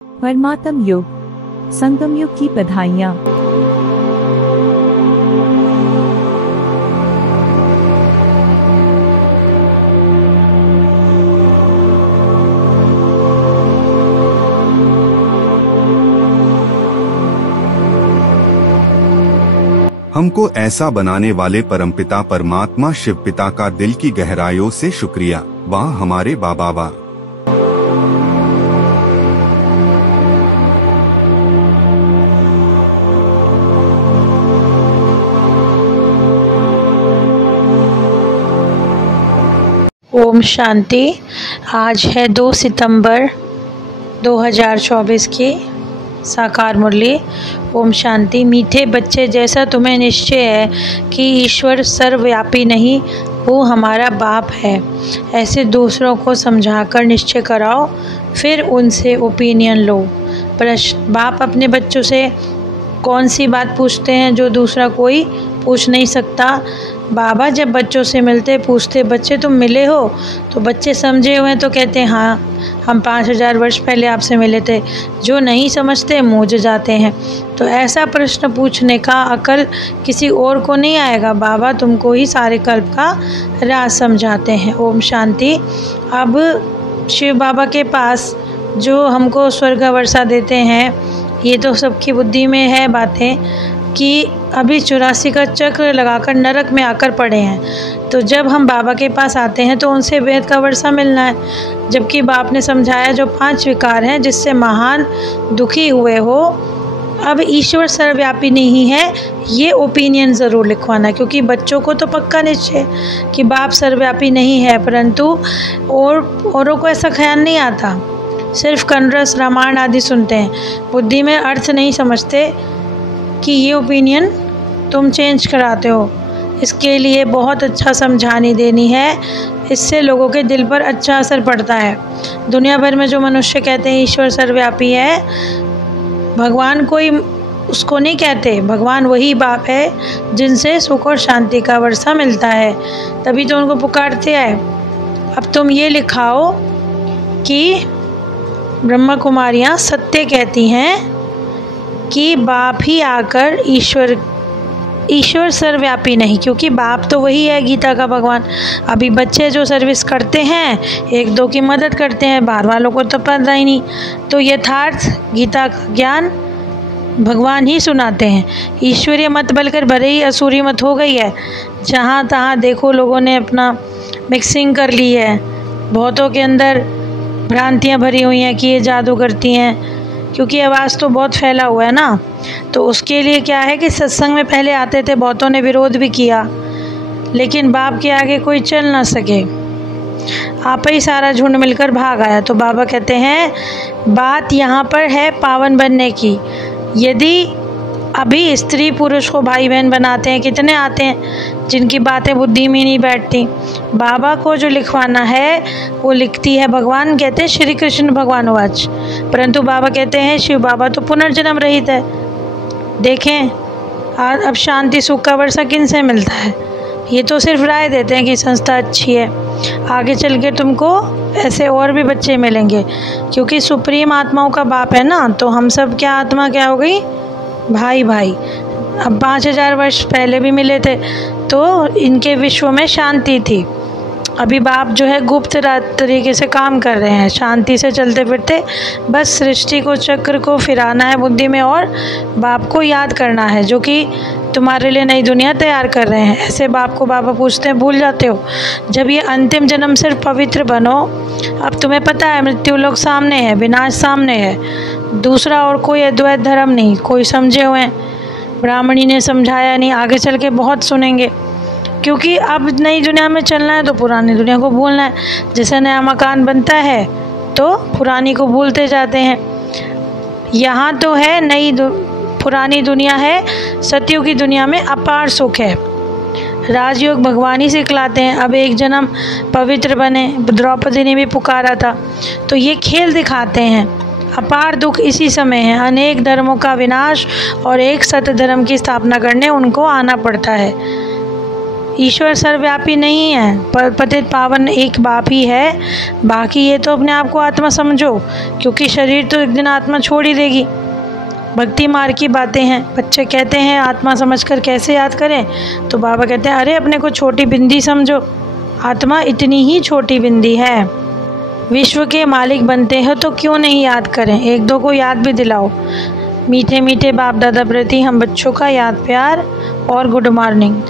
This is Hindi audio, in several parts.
परमात्म युग, संगम युग की बधाइयाँ। हमको ऐसा बनाने वाले परमपिता परमात्मा शिव पिता का दिल की गहराइयों से शुक्रिया। वाह हमारे बाबा वाह। ओम शांति। आज है 2 सितंबर 2024 की साकार मुरली। ओम शांति। मीठे बच्चे, जैसा तुम्हें निश्चय है कि ईश्वर सर्वव्यापी नहीं, वो हमारा बाप है, ऐसे दूसरों को समझाकर निश्चय कराओ, फिर उनसे ओपिनियन लो। प्रश्न: बाप अपने बच्चों से कौन सी बात पूछते हैं जो दूसरा कोई पूछ नहीं सकता? बाबा जब बच्चों से मिलते पूछते, बच्चे तुम मिले हो? तो बच्चे समझे हुए तो कहते हैं हाँ, हम 5000 वर्ष पहले आपसे मिले थे। जो नहीं समझते मूझ जाते हैं। तो ऐसा प्रश्न पूछने का अकल किसी और को नहीं आएगा। बाबा तुमको ही सारे कल्प का राज समझाते हैं। ओम शांति। अब शिव बाबा के पास जो हमको स्वर्ग वर्षा देते हैं, ये तो सबकी बुद्धि में है बातें कि अभी 84 का चक्र लगाकर नरक में आकर पड़े हैं। तो जब हम बाबा के पास आते हैं तो उनसे वेद का वर्षा मिलना है, जबकि बाप ने समझाया जो 5 विकार हैं जिससे महान दुखी हुए हो। अब ईश्वर सर्वव्यापी नहीं है, ये ओपिनियन ज़रूर लिखवाना, क्योंकि बच्चों को तो पक्का निश्चय कि बाप सर्वव्यापी नहीं है, परंतु औरों को ऐसा ख्याल नहीं आता। सिर्फ कन्नरस रामायण आदि सुनते हैं, बुद्धि में अर्थ नहीं समझते कि ये ओपिनियन तुम चेंज कराते हो। इसके लिए बहुत अच्छा समझानी देनी है, इससे लोगों के दिल पर अच्छा असर पड़ता है। दुनिया भर में जो मनुष्य कहते हैं ईश्वर सर्वव्यापी है, भगवान कोई उसको नहीं कहते। भगवान वही बाप है जिनसे सुख और शांति का वर्षा मिलता है, तभी तो उनको पुकारते हैं। अब तुम ये लिखाओ कि ब्रह्मा कुमारियाँ सत्य कहती हैं कि बाप ही आकर ईश्वर सर्वव्यापी नहीं, क्योंकि बाप तो वही है गीता का भगवान। अभी बच्चे जो सर्विस करते हैं, 1-2 की मदद करते हैं, बाहर वालों को तो पता ही नहीं। तो यथार्थ गीता का ज्ञान भगवान ही सुनाते हैं। ईश्वरीय मत बलकर भले ही असुरी मत हो गई है, जहाँ तहाँ देखो लोगों ने अपना मिक्सिंग कर ली है। बहुतों के अंदर भ्रांतियाँ भरी हुई हैं कि ये जादू करती हैं, क्योंकि आवाज़ तो बहुत फैला हुआ है ना। तो उसके लिए क्या है कि सत्संग में पहले आते थे, बहुतों ने विरोध भी किया, लेकिन बाप के आगे कोई चल ना सके, आप ही सारा झुंड मिलकर भाग आया। तो बाबा कहते हैं बात यहाँ पर है पावन बनने की। यदि अभी स्त्री पुरुष को भाई बहन बनाते हैं, कितने आते हैं जिनकी बातें बुद्धि में नहीं बैठती। बाबा को जो लिखवाना है वो लिखती है भगवान, कहते हैं श्री कृष्ण भगवान वाच, परंतु बाबा कहते हैं शिव बाबा तो पुनर्जन्म रहित है। देखें आज अब शांति सुख का वर्षा किन से मिलता है? ये तो सिर्फ राय देते हैं कि संस्था अच्छी है, आगे चल के तुमको ऐसे और भी बच्चे मिलेंगे, क्योंकि सुप्रीम आत्माओं का बाप है ना। तो हम सब क्या आत्मा क्या हो गई? भाई भाई। अब 5000 वर्ष पहले भी मिले थे तो इनके विश्व में शांति थी। अभी बाप जो है गुप्त तरीके से काम कर रहे हैं, शांति से चलते फिरते बस सृष्टि को चक्र को फिराना है बुद्धि में, और बाप को याद करना है जो कि तुम्हारे लिए नई दुनिया तैयार कर रहे हैं। ऐसे बाप को बाबा पूछते हैं भूल जाते हो? जब ये अंतिम जन्म सिर्फ पवित्र बनो। अब तुम्हें पता है मृत्यु लोग सामने है, विनाश सामने है, दूसरा और कोई अद्वैत धर्म नहीं। कोई समझे हुए हैं, ब्राह्मणी ने समझाया नहीं, आगे चल के बहुत सुनेंगे, क्योंकि अब नई दुनिया में चलना है तो पुरानी दुनिया को भूलना है। जैसे नया मकान बनता है तो पुरानी को भूलते जाते हैं। यहाँ तो है पुरानी दुनिया है, सतयुग की दुनिया में अपार सुख है। राजयोग भगवान ही सिखलाते हैं। अब एक जन्म पवित्र बने, द्रौपदी ने भी पुकारा था, तो ये खेल दिखाते हैं। अपार दुख इसी समय है, अनेक धर्मों का विनाश और एक सत्य धर्म की स्थापना करने उनको आना पड़ता है। ईश्वर सर्वव्यापी नहीं है, पर पतित पावन एक बाप ही है। बाकी ये तो अपने आप को आत्मा समझो, क्योंकि शरीर तो एक दिन आत्मा छोड़ ही देगी। भक्ति मार्ग की बातें हैं। बच्चे कहते हैं आत्मा समझकर कैसे याद करें, तो बाबा कहते हैं अरे अपने को छोटी बिंदी समझो, आत्मा इतनी ही छोटी बिंदी है। विश्व के मालिक बनते हो तो क्यों नहीं याद करें, एक दो को याद भी दिलाओ। मीठे मीठे बाप दादा प्रति हम बच्चों का याद प्यार और गुड मॉर्निंग।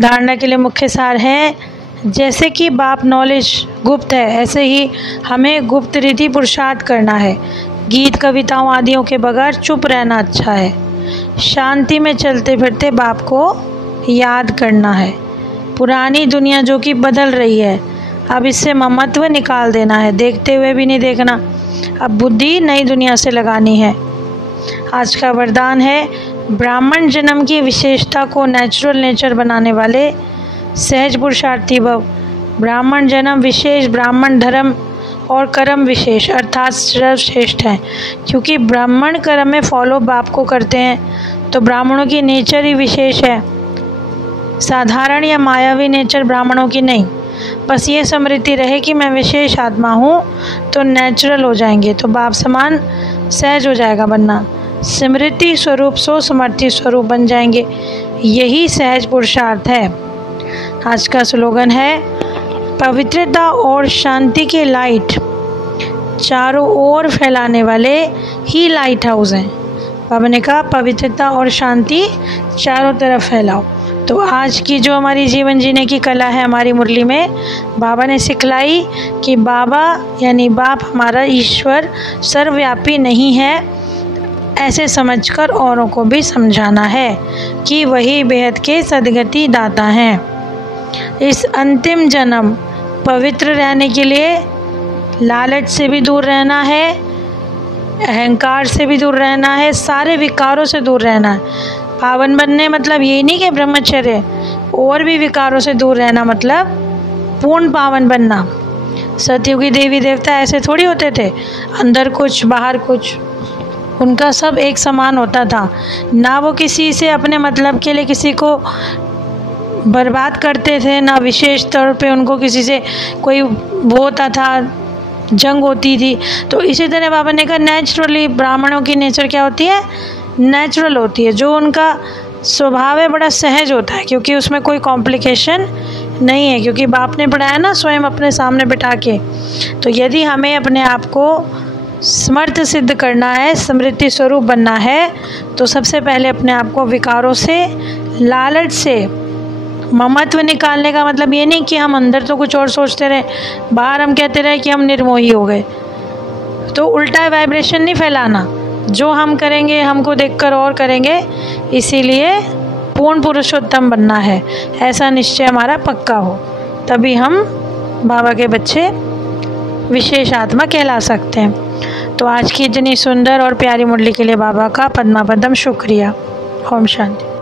धारणा के लिए मुख्य सार है, जैसे कि बाप नॉलेज गुप्त है, ऐसे ही हमें गुप्त रीति पुरुषार्थ करना है। गीत कविताओं आदियों के बगैर चुप रहना अच्छा है। शांति में चलते फिरते बाप को याद करना है। पुरानी दुनिया जो कि बदल रही है, अब इससे ममत्व निकाल देना है, देखते हुए भी नहीं देखना। अब बुद्धि नई दुनिया से लगानी है। आज का वरदान है, ब्राह्मण जन्म की विशेषता को नेचुरल नेचर बनाने वाले सहज पुरुषार्थी भव। ब्राह्मण जन्म विशेष, ब्राह्मण धर्म और कर्म विशेष अर्थात सर्वश्रेष्ठ है। क्योंकि ब्राह्मण कर्म में फॉलो बाप को करते हैं, तो ब्राह्मणों की नेचर ही विशेष है, साधारण या मायावी नेचर ब्राह्मणों की नहीं। बस ये स्मृति रहे कि मैं विशेष आत्मा हूँ, तो नेचुरल हो जाएंगे, तो बाप समान सहज हो जाएगा बनना। स्मृति स्वरूप सो समर्थी स्वरूप बन जाएंगे, यही सहज पुरुषार्थ है। आज का स्लोगन है, पवित्रता और शांति के लाइट चारों ओर फैलाने वाले ही लाइट हाउस हैं। बाबा ने कहा पवित्रता और शांति चारों तरफ फैलाओ। तो आज की जो हमारी जीवन जीने की कला है, हमारी मुरली में बाबा ने सिखलाई कि बाबा यानी बाप हमारा ईश्वर सर्वव्यापी नहीं है, ऐसे समझकर औरों को भी समझाना है कि वही बेहद के सद्गति दाता हैं। इस अंतिम जन्म पवित्र रहने के लिए लालच से भी दूर रहना है, अहंकार से भी दूर रहना है, सारे विकारों से दूर रहना है। पावन बनने मतलब ये नहीं कि ब्रह्मचर्य, और भी विकारों से दूर रहना मतलब पूर्ण पावन बनना। सतयुगी देवी देवता ऐसे थोड़ी होते थे, अंदर कुछ बाहर कुछ, उनका सब एक समान होता था। ना वो किसी से अपने मतलब के लिए किसी को बर्बाद करते थे, ना विशेष तौर पे उनको किसी से कोई वो होता था, जंग होती थी। तो इसी तरह बाबा ने कहा नेचुरली ब्राह्मणों की नेचर क्या होती है, नेचुरल होती है। जो उनका स्वभाव है बड़ा सहज होता है, क्योंकि उसमें कोई कॉम्प्लिकेशन नहीं है, क्योंकि बाप ने पढ़ाया ना स्वयं अपने सामने बिठा के। तो यदि हमें अपने आप को समर्थ सिद्ध करना है, स्मृति स्वरूप बनना है, तो सबसे पहले अपने आप को विकारों से, लालच से ममत्व निकालने का मतलब ये नहीं कि हम अंदर तो कुछ और सोचते रहे, बाहर हम कहते रहे कि हम निर्मोही हो गए। तो उल्टा वाइब्रेशन नहीं फैलाना, जो हम करेंगे हमको देखकर और करेंगे, इसीलिए पूर्ण पुरुषोत्तम बनना है, ऐसा निश्चय हमारा पक्का हो, तभी हम बाबा के बच्चे विशेष आत्मा कहला सकते हैं। तो आज की इतनी सुंदर और प्यारी मुरली के लिए बाबा का पद्मा पदम शुक्रिया। ओम शांति।